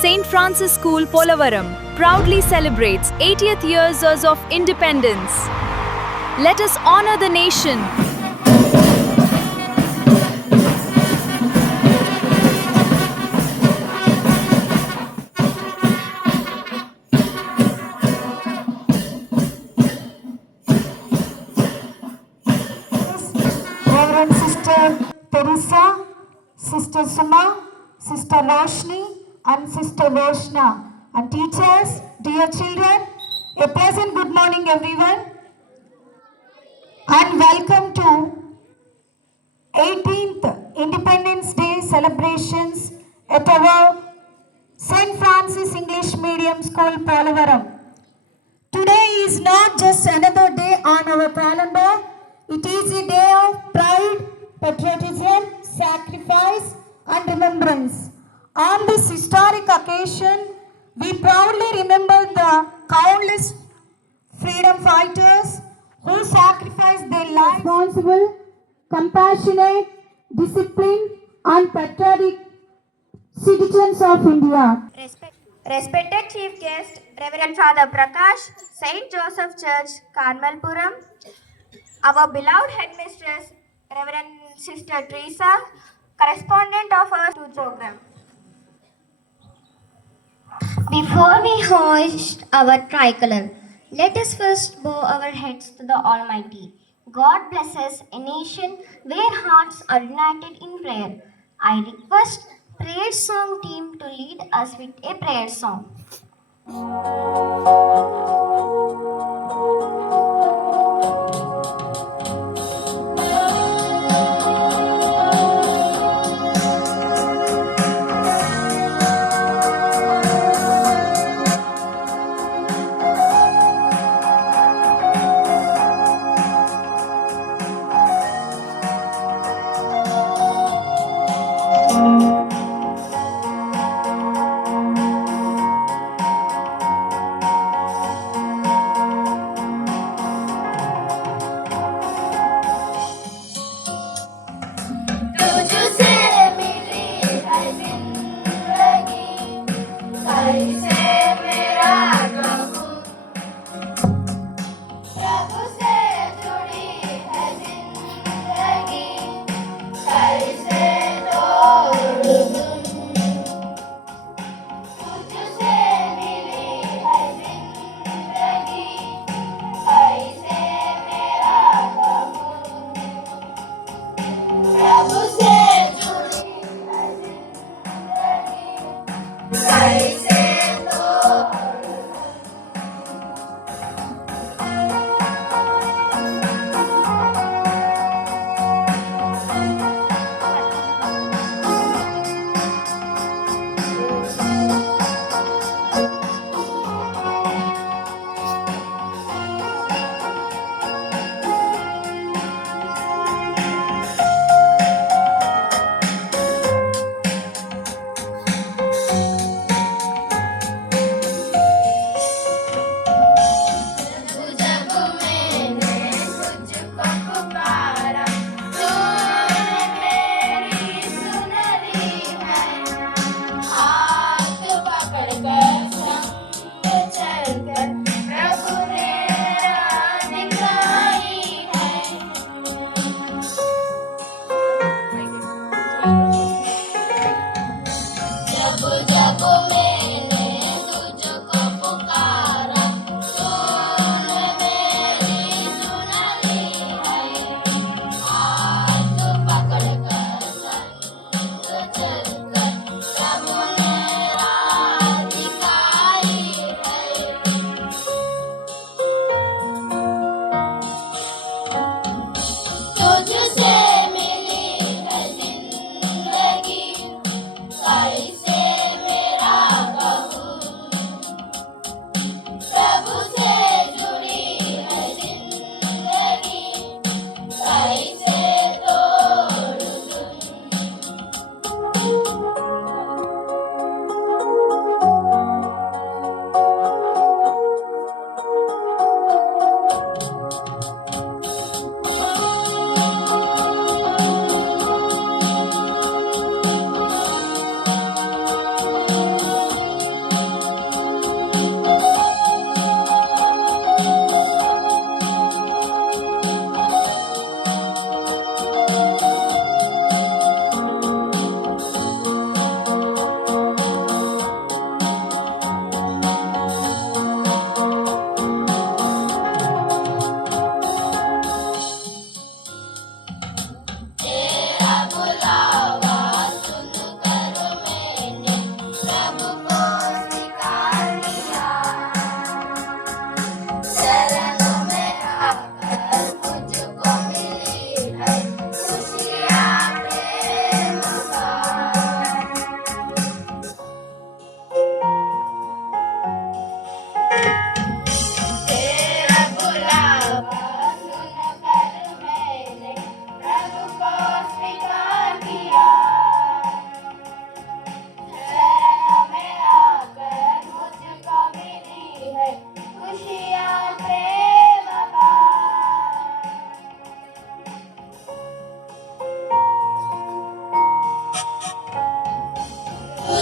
St. Francis School, Polavaram, proudly celebrates 80th years of independence. Let us honor the nation. Reverend Sister Teresa, Sister Suma, Sister Roshni and Sister Roshna and teachers, dear children, a pleasant good morning everyone and welcome to 18th Independence Day celebrations at our St. Francis English Medium School, Polavaram. Today is not just another day on our calendar, it is a day of pride, patriotism, sacrifice and remembrance. On this historic occasion, we proudly remember the countless freedom fighters who sacrificed their lives. Responsible, compassionate, disciplined and patriotic citizens of India. Respected Chief Guest, Reverend Father Prakash, St. Joseph Church, Karmalpuram, our beloved Headmistress, Reverend Sister Teresa, correspondent of our program. Before we hoist our tricolor, let us first bow our heads to the Almighty. God blesses a nation where hearts are united in prayer. I request prayer song team to lead us with a prayer song.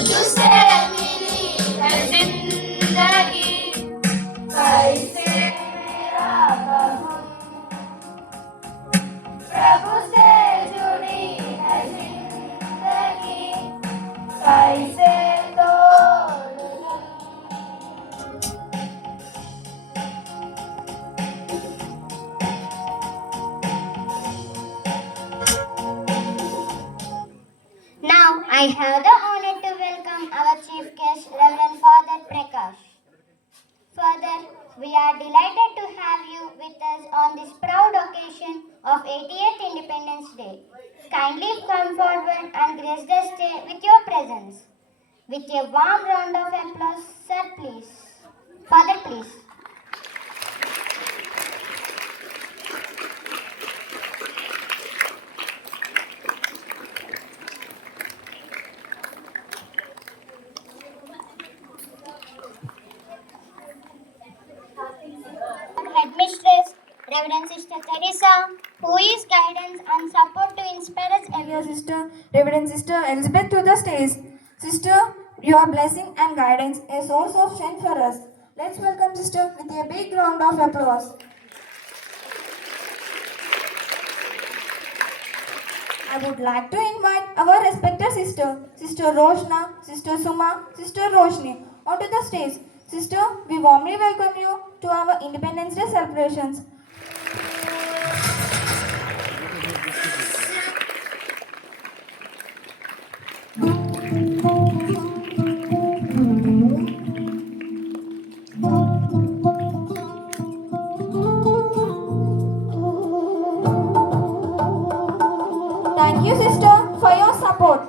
तुझसे मिली है जिंदगी, कैसे मेरा कहूँ, प्रभु से जुड़ी है जिंदगी, कैसे तोड़ दूँ। Now I have the honor to welcome our chief guest, Reverend Father Prakash. Father, we are delighted to have you with us on this proud occasion of 80th Independence Day. Kindly come forward and grace the stage with your presence. With a warm round of applause, sir, please. Father, please. Headmistress, Reverend Sister Teresa, who is guidance and support to inspire us every Your sister, Reverend Sister Elizabeth, to the stage. Sister, your blessing and guidance, a source of strength for us. Let's welcome Sister with a big round of applause. I would like to invite our respected sister, Sister Roshna, Sister Suma, Sister Roshni, onto the stage. Sister, we warmly welcome you to our Independence Day celebrations. Thank you, sister, for your support.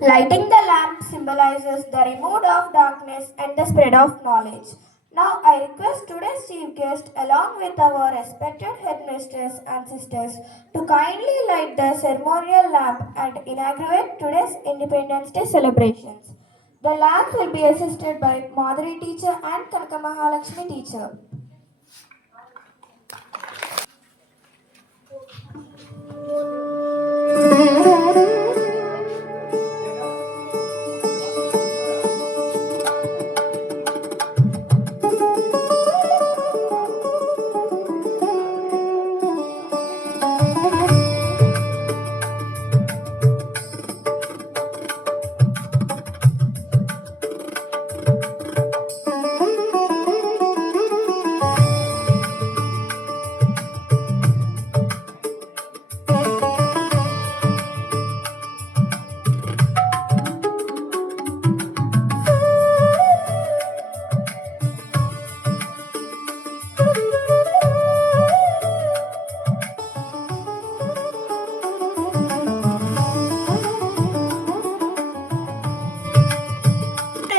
Lighting the lamp symbolizes the removal of darkness and the spread of knowledge. Now I request today's chief guest along with our respected headmistresses and sisters to kindly light the ceremonial lamp and inaugurate today's Independence Day celebrations. The lamp will be assisted by Madhuri teacher and Kanaka Mahalakshmi teacher.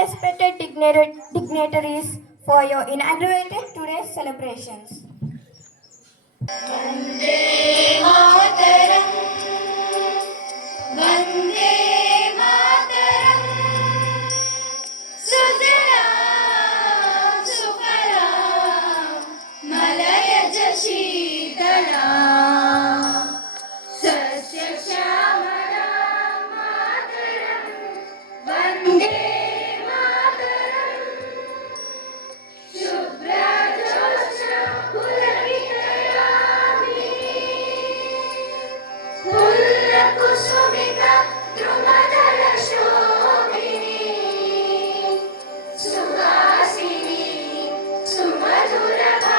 Respected dignitaries for your inaugurated today's celebrations. Vande Mataram, सुजलां सुफलां मलयज शीतलां, सस्यश्यामलां मातरम्, वन्दे मातरम्, शुभ्रज्योत्स्ना पुलकितयामिनी, फुल्लकुसुमिता द्रुमदलशोभिनी, सुहासिनी सुमधुरभाषिणी,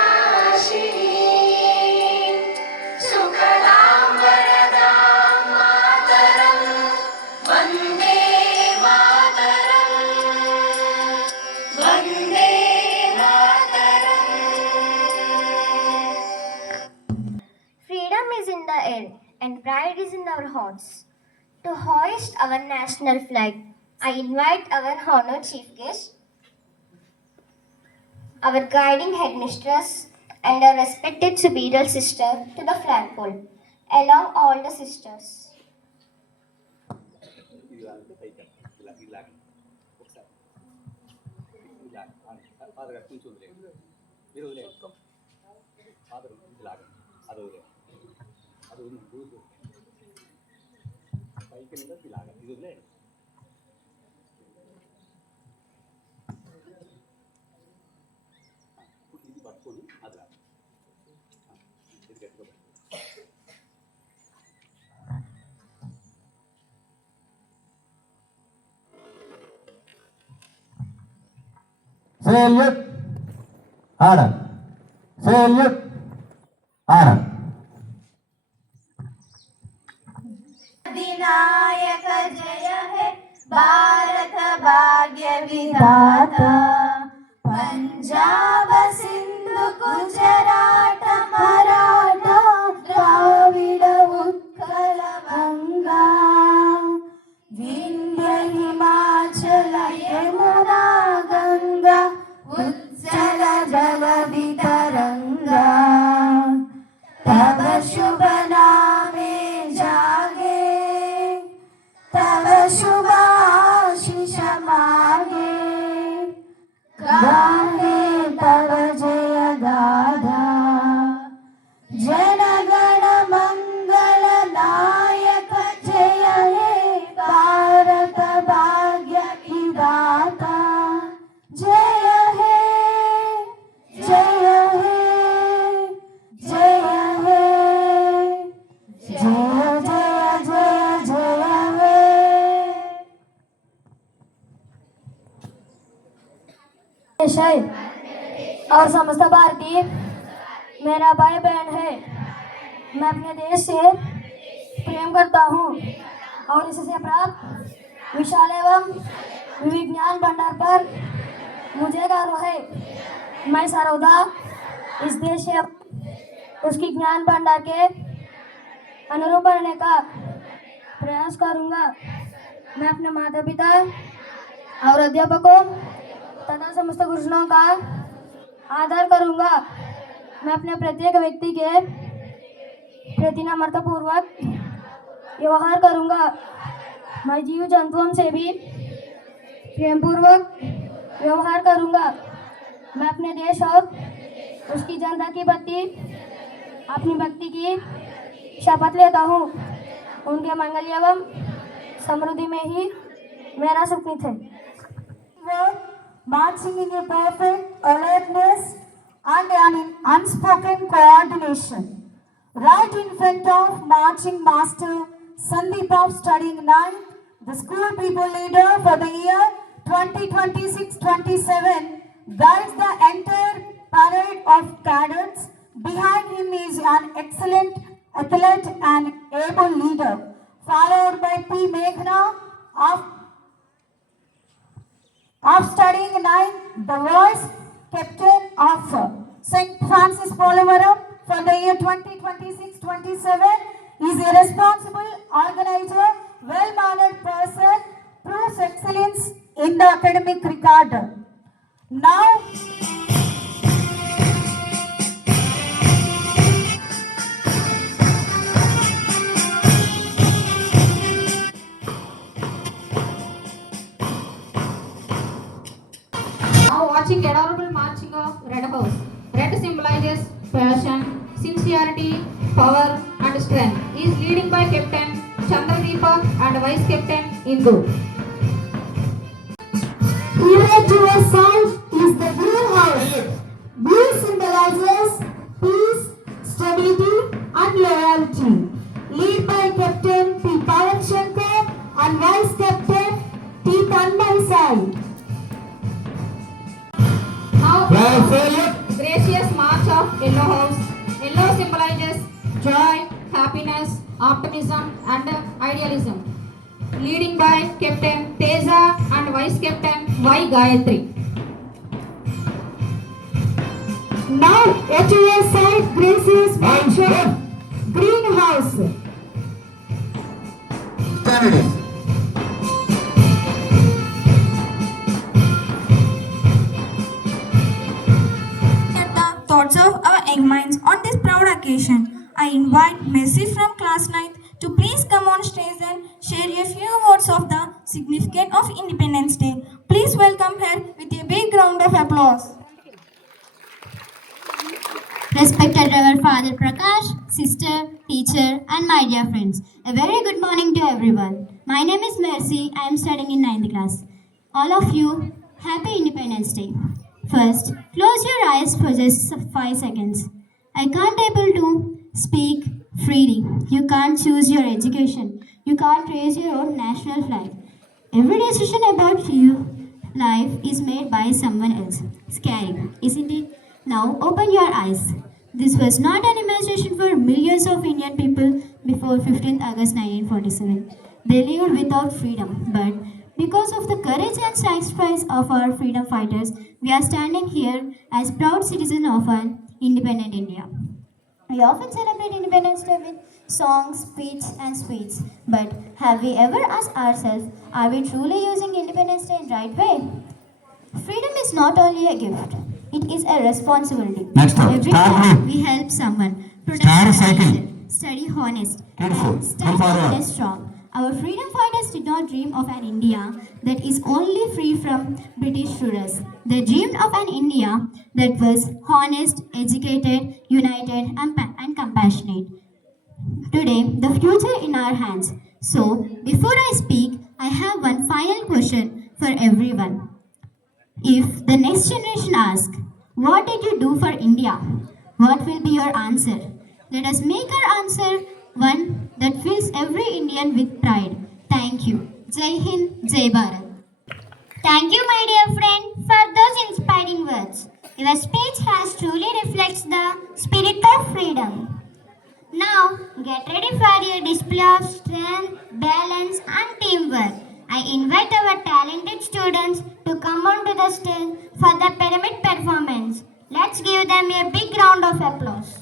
सुकलां वरदां मातरम्, Vande Mataram, Vande Mataram. Freedom is in the air and pride is in our hearts. To hoist our national flag, I invite our honored chief guest, our guiding headmistress, and our respected superior sister to the flagpole, along all the sisters. Father గారు కొంచెం వదిలేయండి, మీరు వదిలేయండి, father ఇది లాగండి, అది వదిలేయండి, అది వదిలేయండి, పైకి మీద ఇది లాగండి, ఇది వదిలేయండి. Salute. Order. Salute. Order. अधिनायक जय है भारत भाग्य विधाता पंजाब सिंधु गुजरात मराठा द्राविड उत्कल गंगा विंध्य हिमाचल यमुना गंगा उज्जल जलधि तरंगा तब शुभ नामे जागे तब शुभ आशीष मागे गाने तब जय गाथा जन गण मंगल नायक जय हे भारत भाग्य विधाता जय हे जय हे जय हे जय जय जय जय हे देश है और समस्त भारतीय मेरा भाई बहन है। मैं अपने देश से प्रेम करता हूँ और इससे प्राप्त विशाल एवं विविध ज्ञान भंडार पर मुझे गर्व है। मैं सर्वदा इस देश से उसकी ज्ञान भंडार के अनुरूप बनने का प्रयास करूँगा। मैं अपने माता पिता और अध्यापकों तथा समस्त गुरुजनों का आदर करूँगा। मैं अपने प्रत्येक व्यक्ति के प्रति नम्रतापूर्वक व्यवहार करूँगा। मैं जीव जंतुओं से भी प्रेमपूर्वक व्यवहार करूँगा। मैं अपने देश और उसकी जनता की प्रति अपनी भक्ति की शपथ लेता हूँ। उनके मंगल एवं समृद्धि में ही मेरा सुखनित है। Marching in a perfect alertness and an unspoken coordination. Right in front of marching master Sandeep of studying 9th, the school people leader for the year 2026-27 guides the entire parade of cadets. Behind him is an excellent athlete and able leader, followed by P. Meghna of studying 9th, the vice captain of St. Francis Polavaram for the year 2026-27 is a responsible organizer, well-mannered person, proves excellence in the academic record. Now, watching adorable marching of Red House. Red symbolizes passion, sincerity, power and strength. He is leading by Captain Chandradeepak and Vice Captain Indu. here to our side is the Blue House. Blue symbolizes peace, stability and loyalty. Lead by Captain P. Pawan Shankar and Vice Captain T. Tanmay Sai. Now, gracious march of Yellow House. Yellow symbolizes joy, happiness, optimism and idealism. Leading by Captain Teja and Vice Captain Y. Gayatri. Now at your side gracious march of Green House. Candidates. Thoughts of our young minds on this proud occasion. I invite Mercy from class 9th to please come on stage and share a few words of the significance of Independence Day. Please welcome her with a big round of applause. Respected Reverend Father Prakash, sister, teacher, and my dear friends, a very good morning to everyone. My name is Mercy. I am studying in 9th class. All of you, happy Independence Day. First, close your eyes for just 5 seconds. I can't able to speak freely. You can't choose your education. You can't raise your own national flag. Every decision about you life is made by someone else. Scary, isn't it? Now open your eyes. This was not an imagination for millions of Indian people before 15th August 1947. They lived without freedom, but because of the courage and sacrifice of our freedom fighters, we are standing here as proud citizens of an independent India. We often celebrate Independence Day with songs, speeches, and sweets. But have we ever asked ourselves, are we truly using Independence Day in the right way? Freedom is not only a gift, it is a responsibility. Next up, Every Star time Group. we help someone, protect Star our Cycle. nation, study honest, Careful. and Move stand forward. up strong. Our freedom fighters did not dream of an India that is only free from British rulers. They dreamed of an India that was honest, educated, united, and compassionate. Today, the future in our hands. So, before I speak, I have one final question for everyone. If the next generation asks, what did you do for India? What will be your answer? Let us make our answer one that fills every Indian with pride. Thank you. Jai Hind, Jai Bharat. Thank you, my dear friend, for those inspiring words. Your speech has truly reflects the spirit of freedom. Now, get ready for your display of strength, balance, and teamwork. I invite our talented students to come onto the stage for the pyramid performance. Let's give them a big round of applause.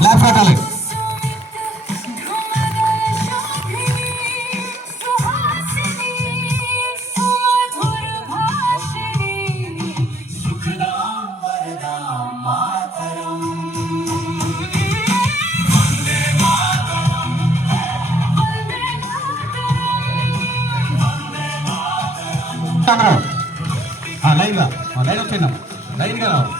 Clap for talent. లైన్గా line వచ్చిందాం లైన్గా రావు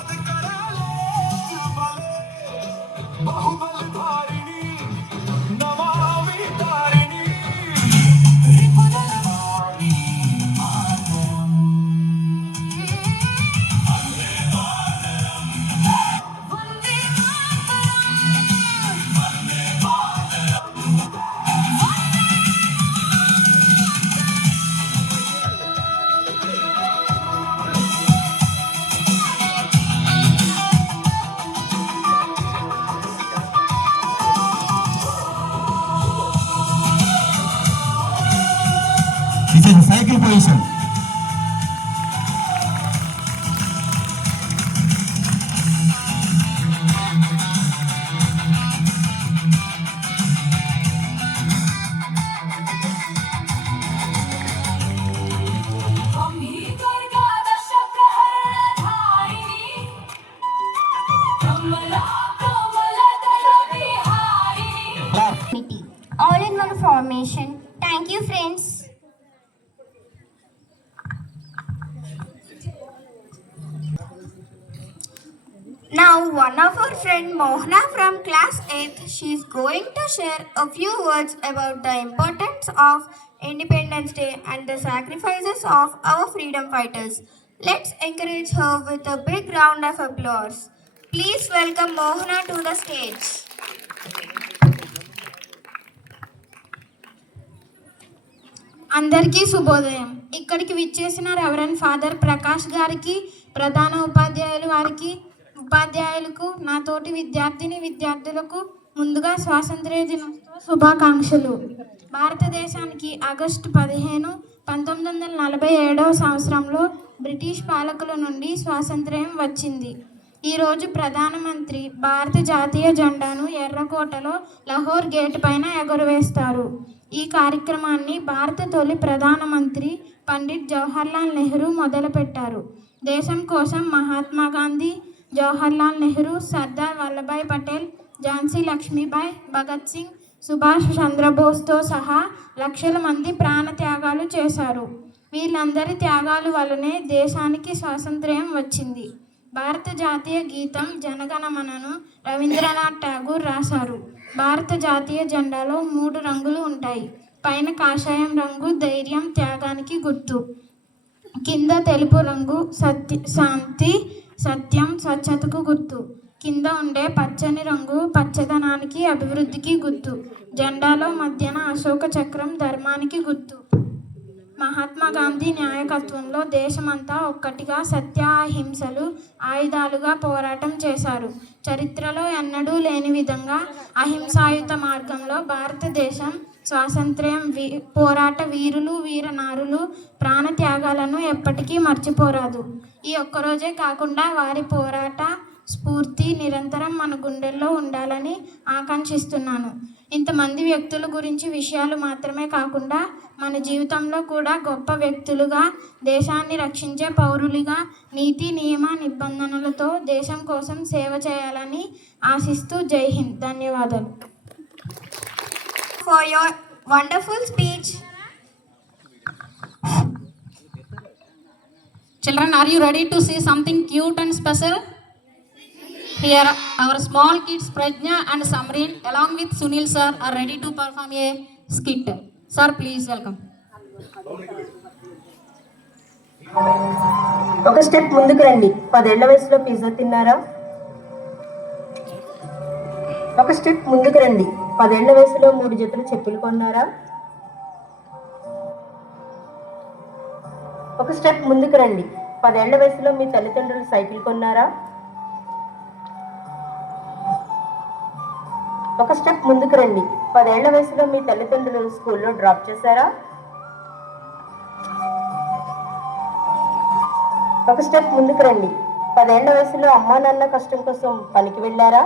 This is a cycle position. All in one formation. Thank you, friends. Now, one of our friend Mohana from class 8th, she is going to share a few words about the importance of Independence Day and the sacrifices of our freedom fighters. Let's encourage her with a big round of applause. Please welcome Mohana to the stage. అందరికీ శుభోదయం. ఇక్కడికి విచ్చేసిన reverend father Prakash గారికి, ప్రధాన ఉపాధ్యాయులు వారికి, ఉపాధ్యాయులకు, నా తోటి విద్యార్థులకు ముందుగా స్వాతంత్ర్య దినోత్సవ శుభాకాంక్షలు. భారతదేశానికి ఆగస్టు 15, 1947 సంవత్సరంలో బ్రిటిష్ పాలకుల నుండి స్వాతంత్ర్యం వచ్చింది. ఈరోజు ప్రధానమంత్రి భారత జాతీయ జెండాను ఎర్రకోటలో లాహోర్ గేట్ పైన ఎగురవేస్తారు. ఈ కార్యక్రమాన్ని భారత తొలి ప్రధానమంత్రి పండిట్ జవహర్లాల్ నెహ్రూ మొదలుపెట్టారు. దేశం కోసం మహాత్మా గాంధీ, జవహర్లాల్ నెహ్రూ, సర్దార్ వల్లభాయ్ పటేల్, ఝాన్సీ లక్ష్మీబాయి, భగత్ సింగ్, సుభాష్ చంద్రబోస్తో సహా లక్షల మంది ప్రాణత్యాగాలు చేశారు. వీళ్ళందరి త్యాగాల వల్లనే దేశానికి స్వాతంత్ర్యం వచ్చింది. భారత జాతీయ గీతం జనగణమనను రవీంద్రనాథ్ ఠాగూర్ రాశారు. భారత జాతీయ జెండాలో 3 రంగులు ఉంటాయి. పైన కాషాయం రంగు ధైర్యం, త్యాగానికి గుర్తు. కింద తెలుపు రంగు శాంతి, సత్యం, స్వచ్ఛతకు గుర్తు. కింద ఉండే పచ్చని రంగు పచ్చదనానికి, అభివృద్ధికి గుర్తు. జెండాలో మధ్యన అశోక చక్రం ధర్మానికి గుర్తు. మహాత్మా గాంధీ నాయకత్వంలో దేశమంతా ఒక్కటిగా సత్య అహింసలు ఆయుధాలుగా పోరాటం చేశారు. చరిత్రలో ఎన్నడూ లేని విధంగా అహింసాయుత మార్గంలో భారతదేశం స్వాతంత్ర్యం పోరాట వీరులు, వీరనారులు ప్రాణత్యాగాలను ఎప్పటికీ మర్చిపోరాదు. ఈ ఒక్కరోజే కాకుండా వారి పోరాట స్ఫూర్తి నిరంతరం మన గుండెల్లో ఉండాలని ఆకాంక్షిస్తున్నాను. ఇంతమంది వ్యక్తుల గురించి విషయాలు మాత్రమే కాకుండా మన జీవితంలో కూడా గొప్ప వ్యక్తులుగా, దేశాన్ని రక్షించే పౌరులుగా నీతి నియమ నిబంధనలతో దేశం కోసం సేవ చేయాలని ఆశిస్తూ జై హింద్. ధన్యవాదాలు. For your wonderful speech. Children, are you ready to see something cute and special? Here, our small kids Prajna and Samreen along with Sunil sir are ready to perform a skit. Sir, please welcome. ఒక step ముందుకు రండి. 10 ఏళ్ల వయసులో pizza తిన్నారా? ఒక step ముందుకు రండి. 10 ఏళ్ల వయసులో 3 జతల చెప్పులు కొన్నారా? ఒక స్టెప్ ముందుకు రండి. 10 ఏళ్ల వయసులో మీ తల్లిదండ్రులు సైకిల్ కొన్నారా? ఒక స్టెప్ ముందుకు రండి. 10 ఏళ్ల వయసులో మీ తల్లిదండ్రులు స్కూల్లో డ్రాప్ చేశారా? ఒక స్టెప్ ముందుకు రండి. 10 ఏళ్ల వయసులో అమ్మా నాన్న కష్టం కోసం పనికి వెళ్ళారా?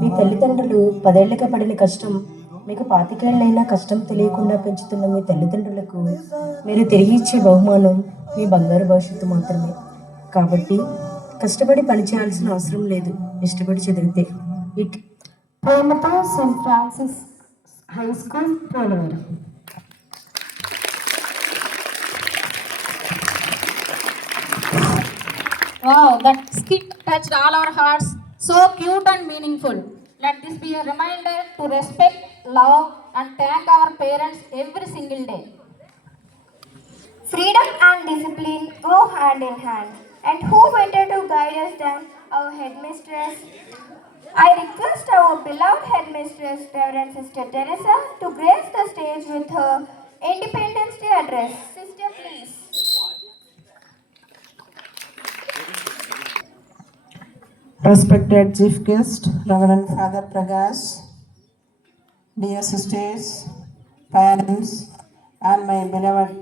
మీ తల్లిదండ్రులు 10 ఏళ్లకి పడిన కష్టం మీకు 25 ఏళ్ళైనా కష్టం తెలియకుండా పెంచుతున్న మీ తల్లిదండ్రులకు మీరు తిరిగి ఇచ్చే బహుమానం మీ బంగారు భవిష్యత్తు మాత్రమే. కాబట్టి కష్టపడి పని చేయాల్సిన అవసరం లేదు, ఇష్టపడి చదివితే. ప్రేమతో Saint Francis high school Polavaram. Wow, that skit touched all our hearts. So cute and meaningful. Let this be a reminder to respect, love and thank our parents every single day. Freedom and discipline go hand in hand. And who better to guide us than our headmistress? I request our beloved headmistress, Reverend Sister Teresa, to grace the stage with her Independence Day address. Sister, please. Respected Chief Guest, Reverend Father Prakash, dear sisters, parents, and my beloved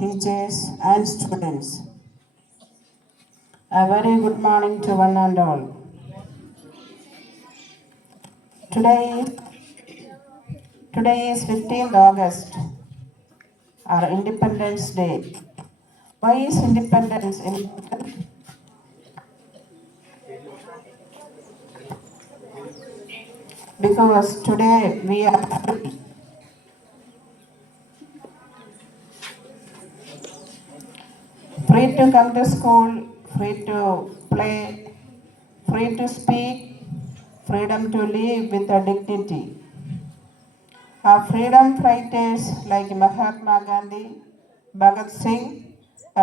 teachers and students, a very good morning to one and all. Today is 15th August, our Independence Day. Why is independence important? Because today we are free to come to school, free to play, free to speak, freedom to live with a dignity. Our freedom fighters like Mahatma Gandhi, Bhagat Singh,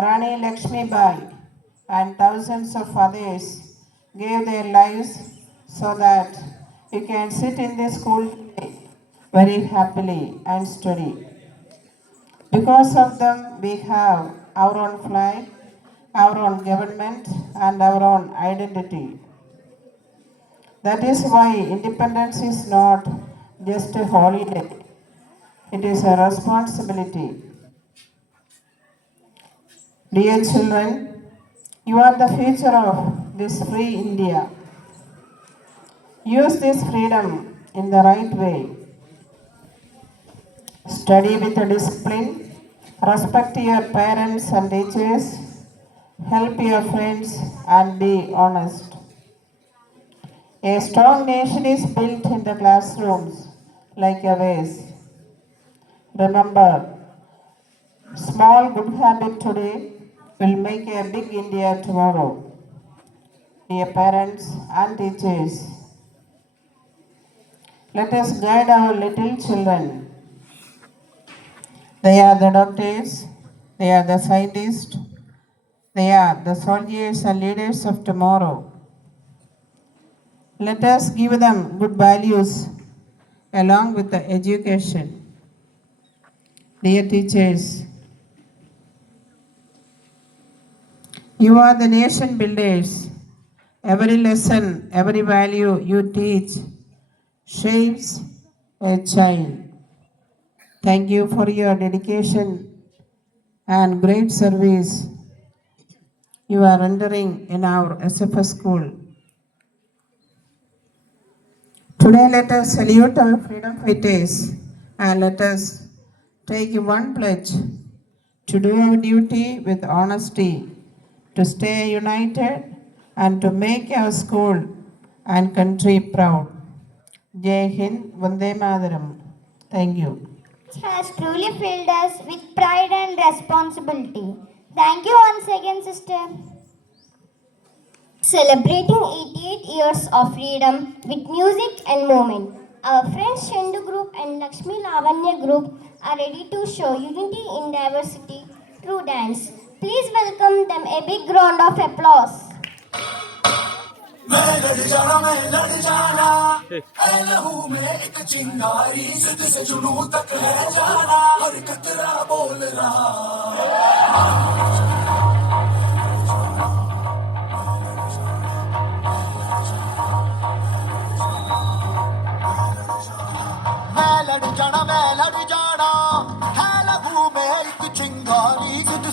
Rani Lakshmibai and thousands of others gave their lives so that we can sit in the school very happily and study. Because of them, we have our own flag, our own government, and our own identity. That is why independence is not just a holiday, it is a responsibility. Dear children, you are the future of this free India. Use this freedom in the right way. Study with discipline, respect your parents and teachers, help your friends and be honest. A strong nation is built in the classrooms like a vase. Remember, small good habit today will make a big India tomorrow. Dear parents and teachers, let us guide our little children. They are the doctors, they are the scientists, they are the soldiers and leaders of tomorrow. Let us give them good values along with the education. Dear teachers, you are the nation builders. Every lesson, every value you teach shapes a child. Thank you for your dedication and great service you are rendering in our SFS school. Today let us salute our freedom fighters and let us take one pledge to do our duty with honesty, to stay united and to make our school and country proud. Jai Hind, Vande Mataram. Thank you. It has truly filled us with pride and responsibility. Thank you once again, sister. Celebrating 88 years of freedom with music and movement. Our friends Shendu Group and Lakshmi Lavanya Group are ready to show unity in diversity through dance. Please welcome them a big round of applause.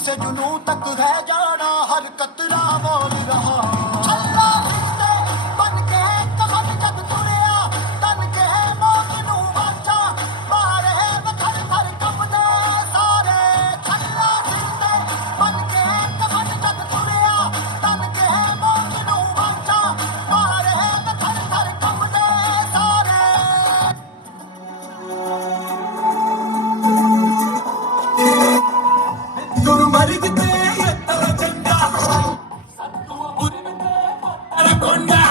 से जुनू तक है जाना हर कतरा बोल रहा छल्ला रिश्ते बन के कमर जग तुरिया तन के मौत नू वाचा मारे थर थर कंबदे सारे छल्ला रिश्ते बन के कमर जग तुरिया तन के मौत नू वाचा मारे थर थर कंबदे सारे गुरु मरिद ते यत्तर चंगा सत्तु उरिमते पोतर कोंडा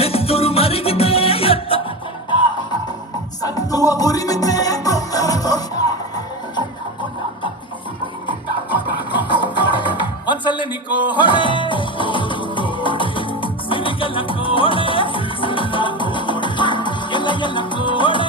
नित्तुरु मरिद ते यत्तर चंगा सत्तु उरिमते पोतर कोंडा मनसले निको होडे सिरिगल कोडे यल्ला यल्ला कोडे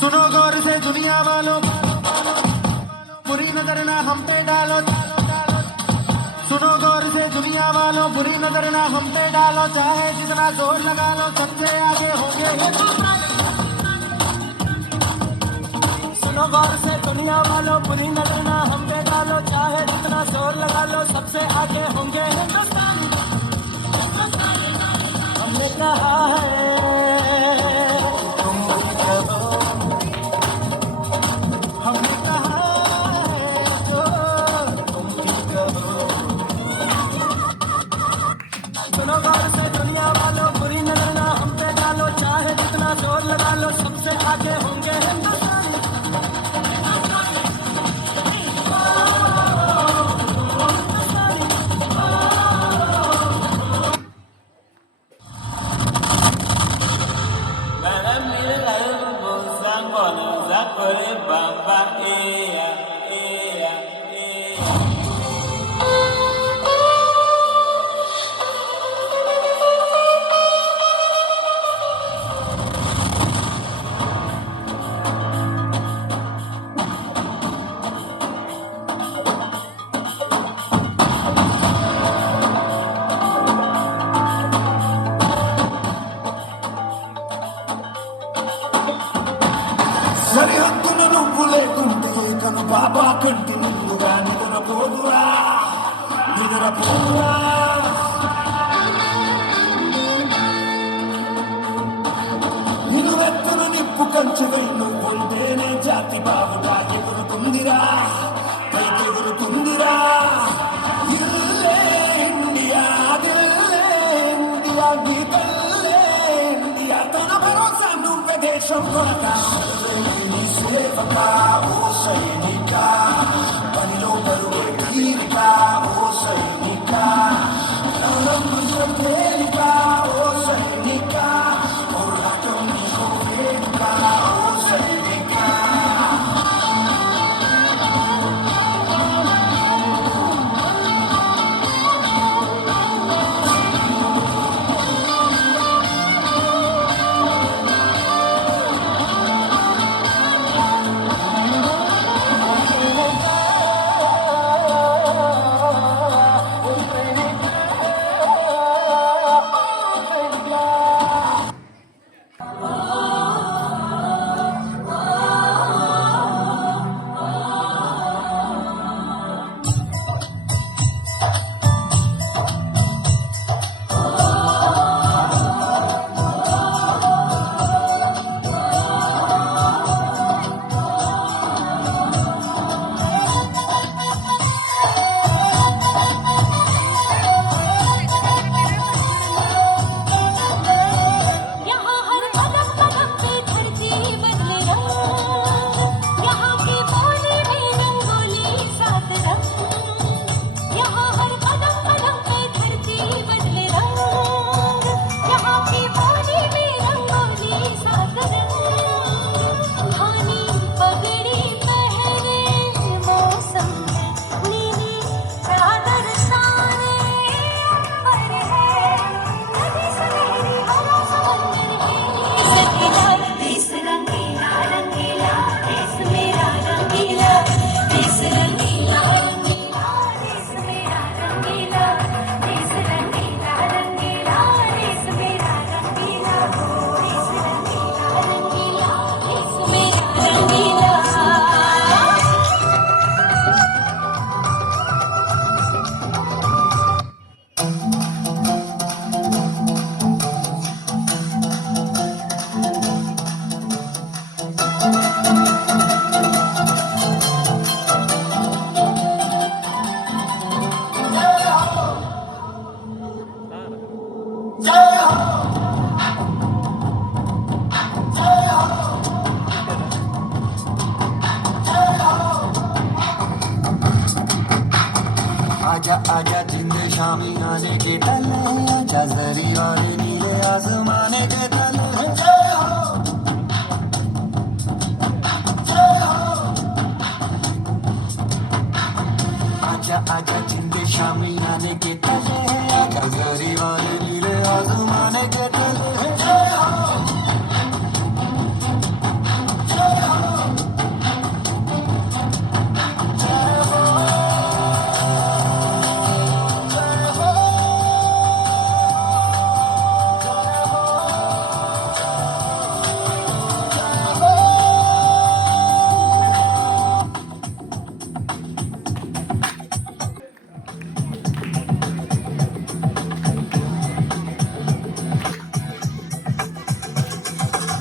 सुनो गौर से दुनिया वालों बुरी नजर ना हम पे डालो सुनो गौर से दुनिया वालों बुरी नजर ना हम पे डालो चाहे जितना जोर लगा लो सबसे आगे होंगे सुनो गौर से दुनिया वालों बुरी नजर ना हम पे डालो चाहे जितना जोर लगा लो सबसे आगे होंगे हिंदुस्तान हमने कहा है हमने कहा है जो तुम भी कहो सुनो गौर से दुनिया वालों बुरी नजर ना हम पे डालो चाहे जितना जोर लगा लो सबसे आगे होंगे हिंदुस्तान సరిహద్దున నువ్వు లేకుంటే కను బాబా కంటి నిన్నుగా నిద్రపోదురా నిద్రపోదురా నిలువెత్తును నిప్పు కంచెవై నువ్వుంటేనే జాతి బావుగా ఎగురుతుందిరా పైకెగురుతుందిరా ఇల్లే ఇండియా దిల్లే ఇండియా గీతల్లే ఇండియా తన భరోసా నువ్వే దేశం కొరక నీ సేవక ఓ సైనిక పనిలో బరువే తీరిక ఓ సైనిక తేలిక ఓ సైనిక పోరాటం నీకు వేడుక ఓ సైనిక आजा आजा जिंदे शामी आने के तले आजा जरी वाले नीले आसमाने के तले जय हो जय हो आजा आजा जिंदे शामी आने के तले आजा जरी वाले नीले आसमाने के तले जय हो जय हो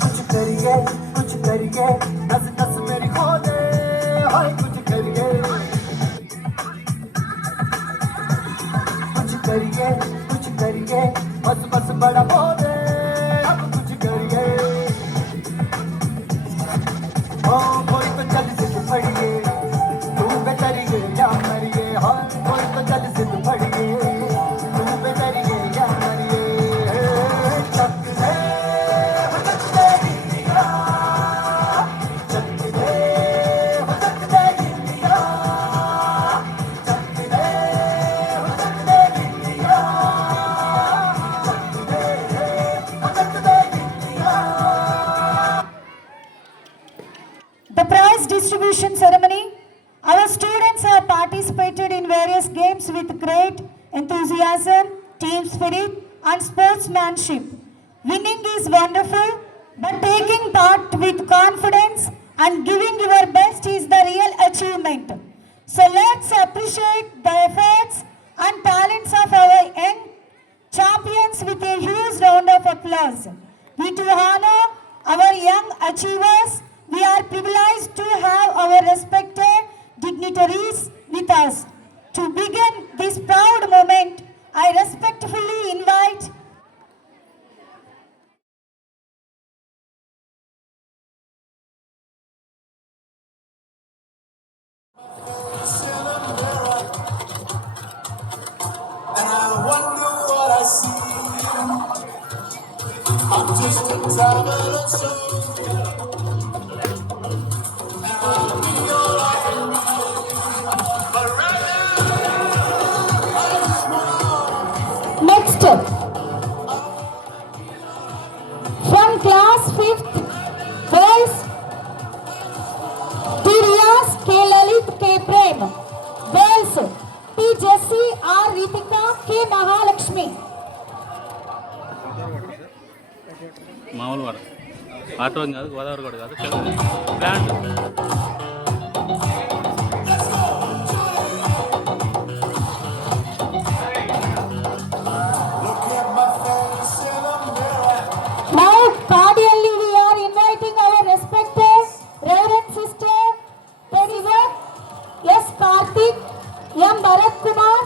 कुछ करिए नस नस मेरी खो दे हाय कुछ करिए बस बस बड़ा हो दे अब कुछ करिए ओ कोई तो चल से पड़िए तू बेतरिए या मरिए हाय कोई तो चल से पड़िए तू बेतरिए या मरिए चक दे The prize distribution ceremony. Our students have participated in various games with great enthusiasm, team spirit, and sportsmanship. Winning is wonderful, but taking part with confidence and giving your best is the real achievement. So let's appreciate the efforts and talents of our young champions with a huge round of applause. We to honor our young achievers, we are privileged to have our respected dignitaries with us. To begin this proud moment, I respectfully invite And I wonder what I see. I'm just a traveler soul. And I'll be all I can be. But right now, I just wanna. next from class 5th boys T. Riyaz, K. Lalit, K. Prem. Girls T. Jessie, R. Ritika, K. Mahalakshmi. మామూలు వాడు auto కాదు గోదావరి కూడా కాదు plant Now, cordially, we are inviting our respected Reverend Sister Teresa S. Karthik, M. Bharat Kumar,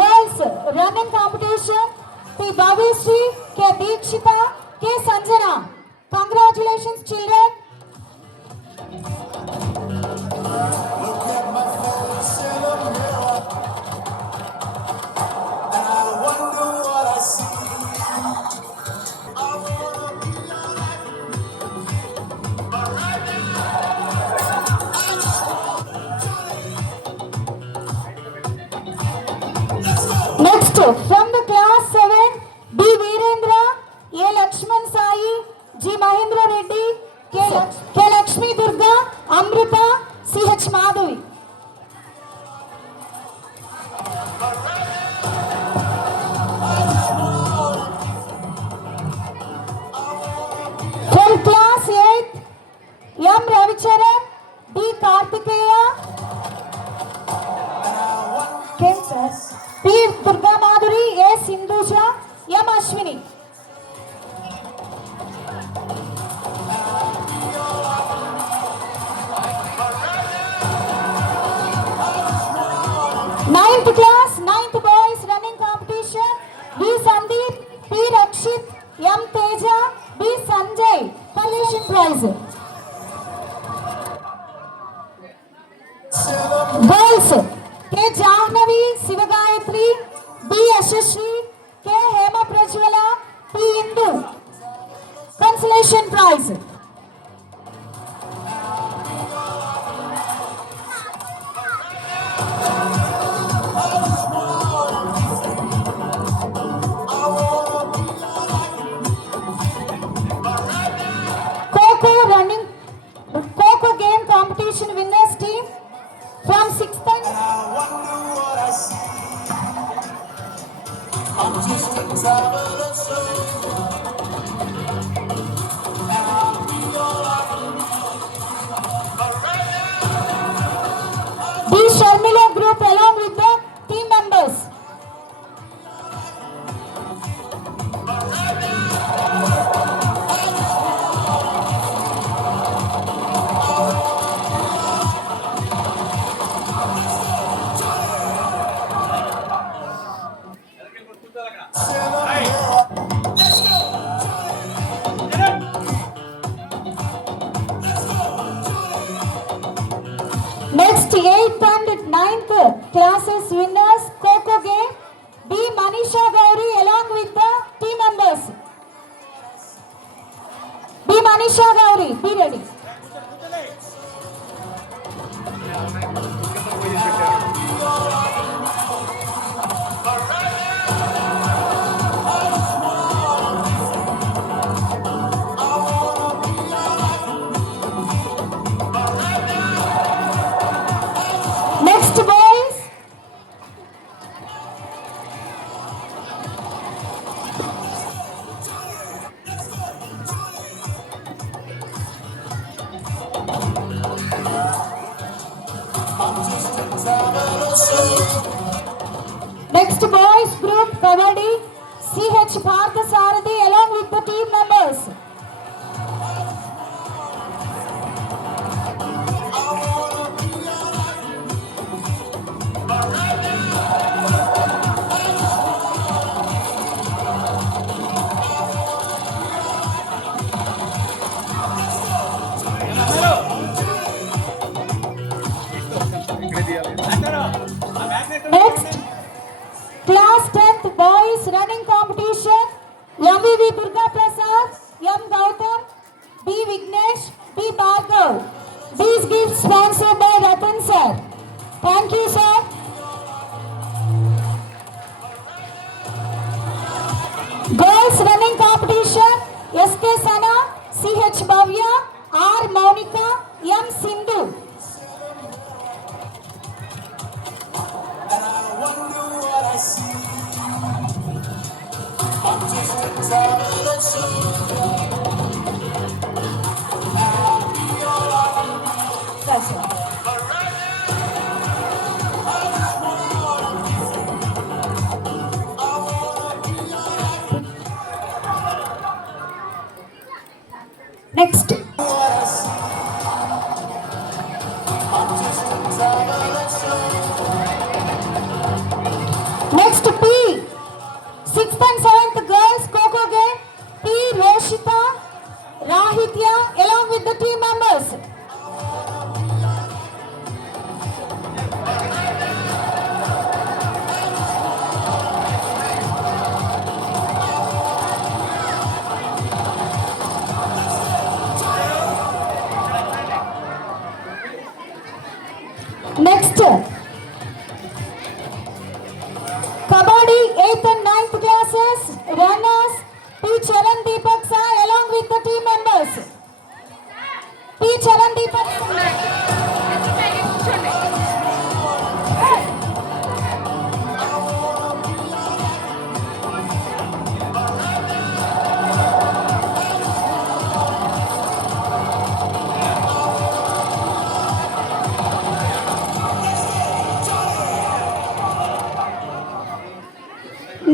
girls running competition, P. Bhavishri, K. Deekshita, K. Sanjana. Congratulations, children. Look at my face in the mirror. And I wonder what I see. I wanna be all I can be. But right now, I just wanna. Next, from the class 7, B. Virendra, A. Lakshman Sai, G. Mahendra Reddy, K. Lakshmi Durga, Amrita, C. H. Madhavi. From class 8, M. Ravicharan, D. Kartikeya, P. Durga Madhuri, A. Sindhuja, M. Ashwini. Ninth class, 9th boys running competition, B. Sandeep, P. Rakshit, M. Teja, B. Sanjay, collection prize. Girls, K. Jahnavi, Sivagayatri, B. Ashashri, K. Hema Prajwala, P. Indu, consolation prize. Coco game competition winners team from 6th and I wonder what I see. I'm just a traveler soul. And I'll be all I can be. But right now, B. Sharmila group along with the team members. Next, 8th and 9th classes winners Coco game, B. Manisha Gauri along with the team members. B. Manisha Gauri, be ready. Next, boys. boys group Kabaddi, CH Parthasarathi along with the team members. Next, class 10th boys running competition. MVV Durga Prasad, M Gautam, B Vignesh, P Bhargav. These gifts sponsored by Ratan sir. Thank you sir. Girls running competition. SK Sana, CH Bhavya, R Monica, M Sindhu. That's all. Next. Next P. 6th and 7th girls Coco game. P. Roshita, Rahitya along with the team members. Next, Kabaddi 8th and 9th classes, runners, P. Charan Deepak Sai along with the team members. P. Charan Deepak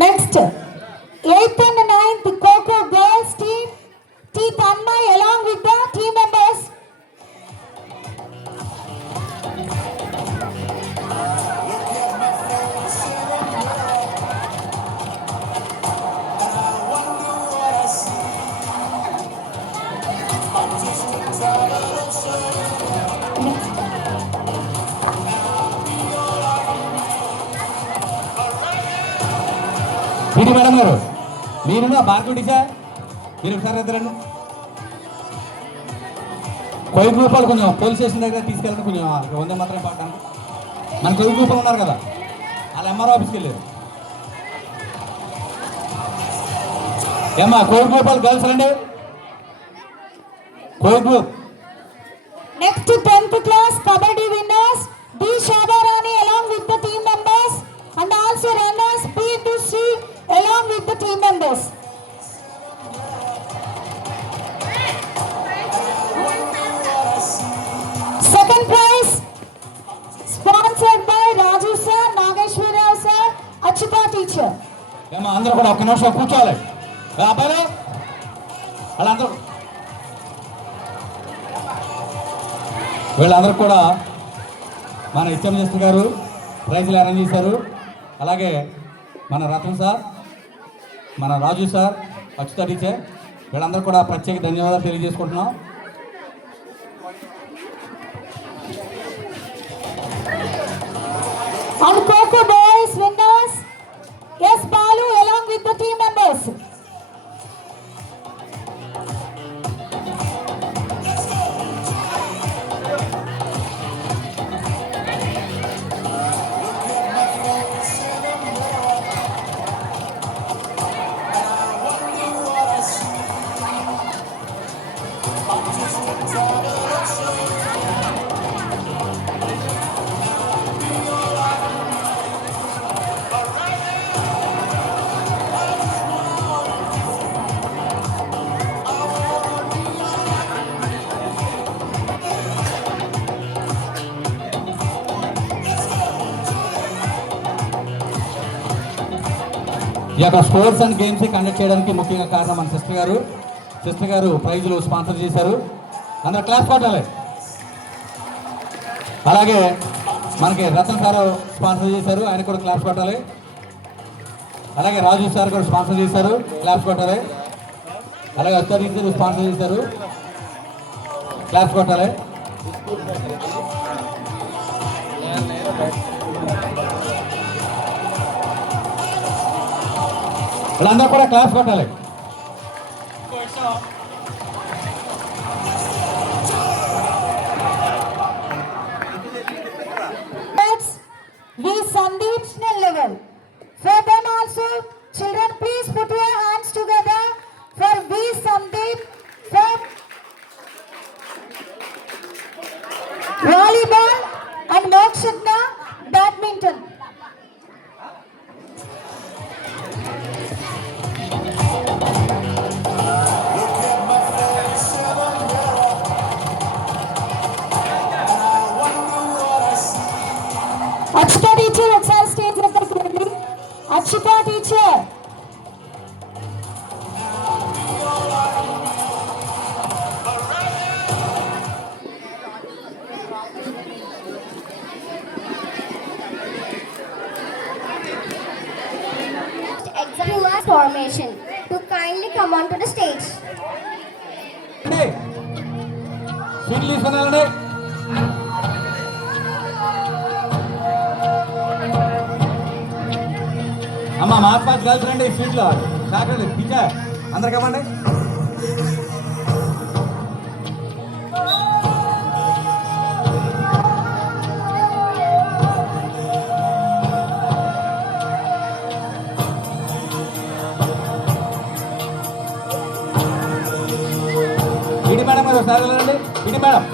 Next, 8th and 9th Coco girls team, T. Tanmay along with the team members. PT madam గారు మీరు Bhargava teacher మీరు ఒకసారి ఎదురండి. కొయ్య గ్రూపాలు కొంచెం police station దగ్గర తీసుకెళ్ళండి, కొంచెం వంద మాత్రమే పాడడానికి. మన కొయ్య గ్రూపులు ఉన్నారు కదా, వాళ్ళ ఎంఆర్ఓ ఆఫీస్కి వెళ్ళారు. ఏమ్మా కొయ్య గ్రూపాలు గర్ల్స్ రండి. కొయ్య group. Next 10th class Kabaddi winners, B. Shabarani along with the team members and also runners B. Dushi along with the team members. Second prize sponsored by Raju sir, Nageshwarrao sir, Achita teacher. ఏమో అందరూ కూడా ఒక్క నిమిషం కూర్చోవాలి. అబ్బాయిలు వాళ్ళందరూ వీళ్ళందరూ కూడా మన ఇష్టం చేస్తు గారు ప్రైజ్లు అరేంజ్ చేశారు. అలాగే మన రతన్ సార్, మన రాజు సార్, అచ్యుత టీచర్, వీళ్ళందరూ కూడా ప్రత్యేక ధన్యవాదాలు తెలియజేసుకుంటున్నాం. And Coco boys winners, S. Balu along with the team members. ఈ యొక్క స్పోర్ట్స్ అండ్ గేమ్స్ కండక్ట్ చేయడానికి ముఖ్యంగా కారణం మన సిస్టర్ గారు ప్రైజులు స్పాన్సర్ చేశారు. అందరూ క్లాస్ కొట్టాలి. అలాగే మనకి రతన్ సార్ స్పాన్సర్ చేశారు, ఆయన కూడా క్లాస్ కొట్టాలి. అలాగే రాజు సార్ కూడా స్పాన్సర్ చేశారు, క్లాస్ కొట్టాలి. అలాగే అత్తర్ టీచర్ స్పాన్సర్ చేశారు, క్లాస్ కొట్టాలి. వాళ్ళందరూ కూడా క్లాస్ కొట్టాలి. We Sandeep level. For them also, children, please put your hands together for V Sandeep for volleyball and Mokshagna badminton. Akshita teacher, ఒకసారి స్టేజ్ దగ్గరికి రండి. Akshita teacher, Exam formation to kindly come onto the stage. సీట్లు తీసుకున్నారండి. అమ్మ మార్పాస్ కలిసి రండి సీట్లో సాకండి teacher అందరు కమ్మండి. ఇడి మేడం గారు ఒకసారి వెళ్ళండి. ఇడి మేడం,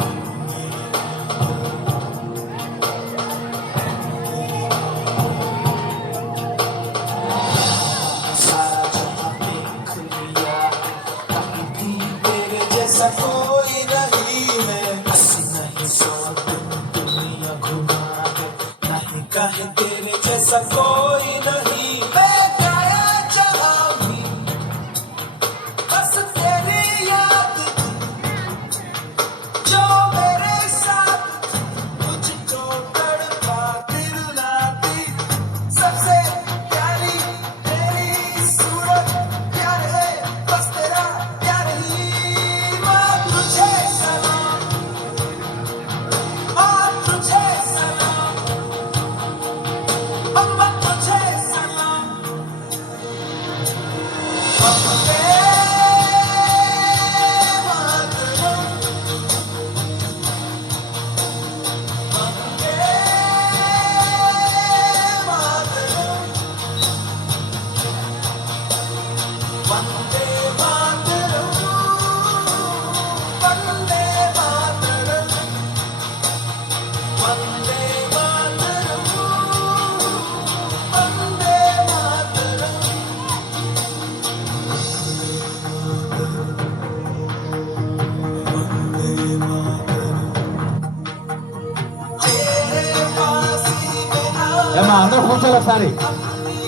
ఏమా అందరూ కూర్చోవాలి ఒకసారి.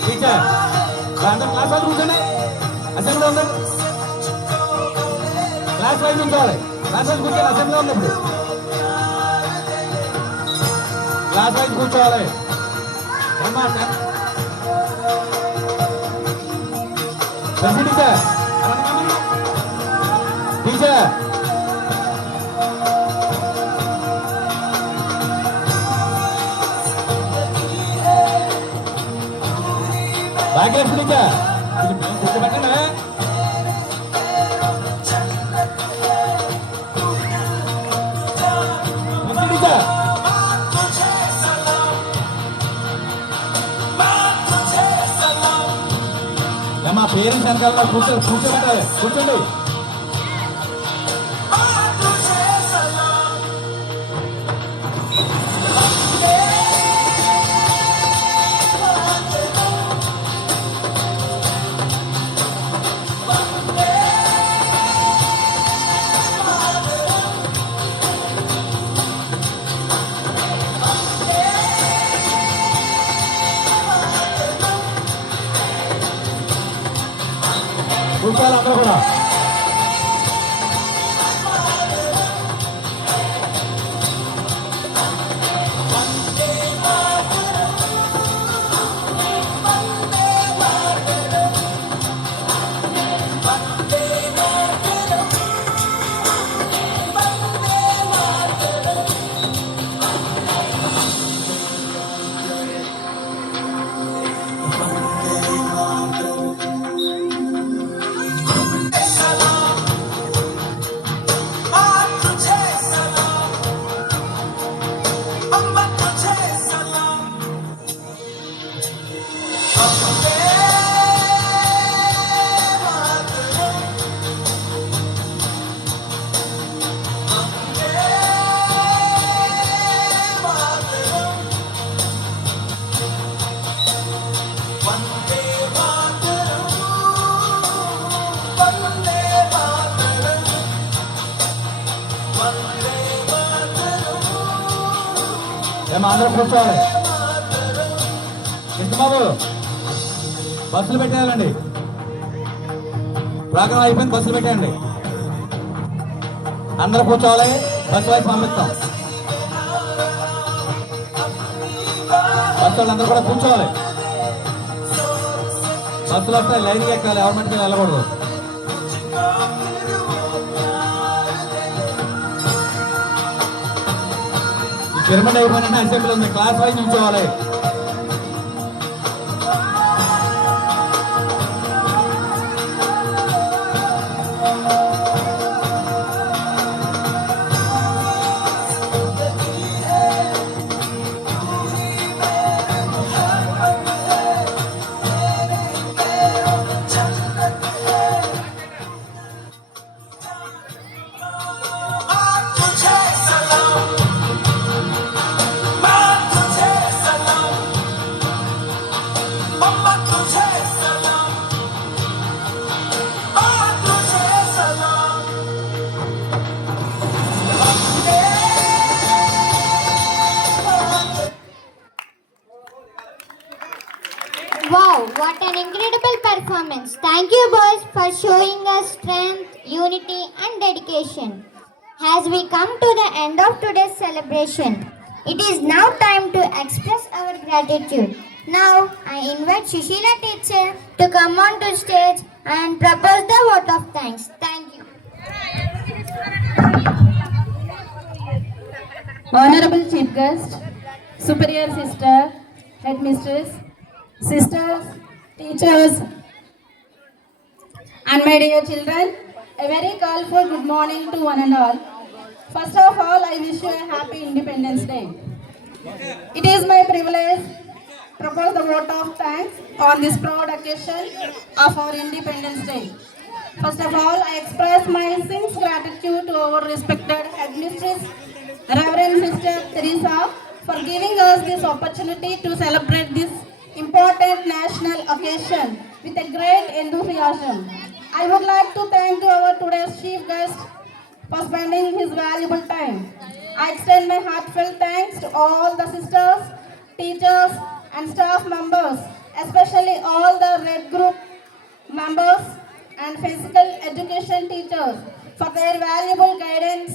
టీచర్ అందరూ క్లాస్ వైజ్ కూర్చోండి. అసెంబ్లీ ఉందండి, క్లాస్ వైజ్ ఉంచాలి. క్లాస్ వైజ్ కూర్చోవాలి. అసెంబ్లీ ఉన్నప్పుడు క్లాస్ వైజ్ కూర్చోవాలి. ఏమా టీచర్ టీచర్ భాగ్యలక్ష్మి టీచర్ కూర్చోబెట్టండి. టీచర్ మా పేరెంట్స్ వెనకాల కూర్చోబెట్టాలి. కూర్చోండి. కూర్చోవాలి అందరూ కూడా. ఏమో అందరూ కూర్చోవాలి. కృష్ణబాబు బస్సులు పెట్టేయాలండి. ప్రోగ్రాం అయిపోయింది, బస్సులు పెట్టేయండి. అందరూ కూర్చోవాలి, బస్సు వైపు పంపిస్తాం. బస్సు వాళ్ళందరూ కూడా కూర్చోవాలి. బస్సులు వస్తే లైన్గా ఎక్కాలి, ఎవరి మట్టికి వెళ్ళకూడదు. పిరమిడ్ అయిపోయిన అసెంబ్లీ ఉంది, క్లాస్ వైజ్ నుంచోవాలి. Wow, what an incredible performance. Thank you boys for showing us strength, unity and dedication. As we come to the end of today's celebration, it is now time to express our gratitude. Now, I invite Shishila teacher to come on to stage and propose the vote of thanks. Thank you. Honorable Chief Guest, Superior Sister, Headmistress, Sisters, Teachers, and my dear children, a very callful good morning to one and all. First of all, I wish you a happy Independence Day. It is my privilege to propose the vote of thanks on this proud occasion of our Independence Day. First of all, I express my sincere gratitude to our respected Headmistress, Reverend Sister Teresa, for giving us this opportunity to celebrate this important national occasion with a great enthusiasm. I would like to thank our today's chief guest for spending his valuable time. I extend my heartfelt thanks to all the sisters, teachers and staff members, especially all the Red Group members and physical education teachers for their valuable guidance,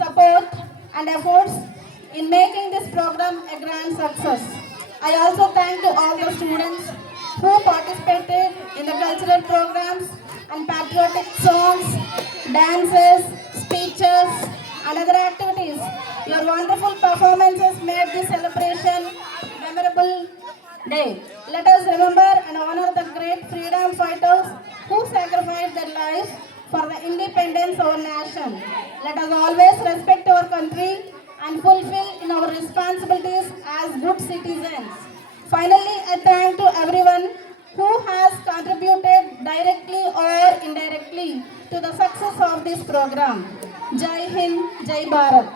support and efforts in making this program a grand success. I also thank to all the students who participated in the cultural programs and patriotic songs, dances, speeches and other activities. Your wonderful performances made this celebration memorable day. Let us remember and honor the great freedom fighters who sacrificed their lives for the independence of our nation. Let us always respect our country and fulfill in our responsibilities as good citizens. Finally, I thank to everyone who has contributed directly or indirectly to the success of this program. Jai Hind, Jai Bharat.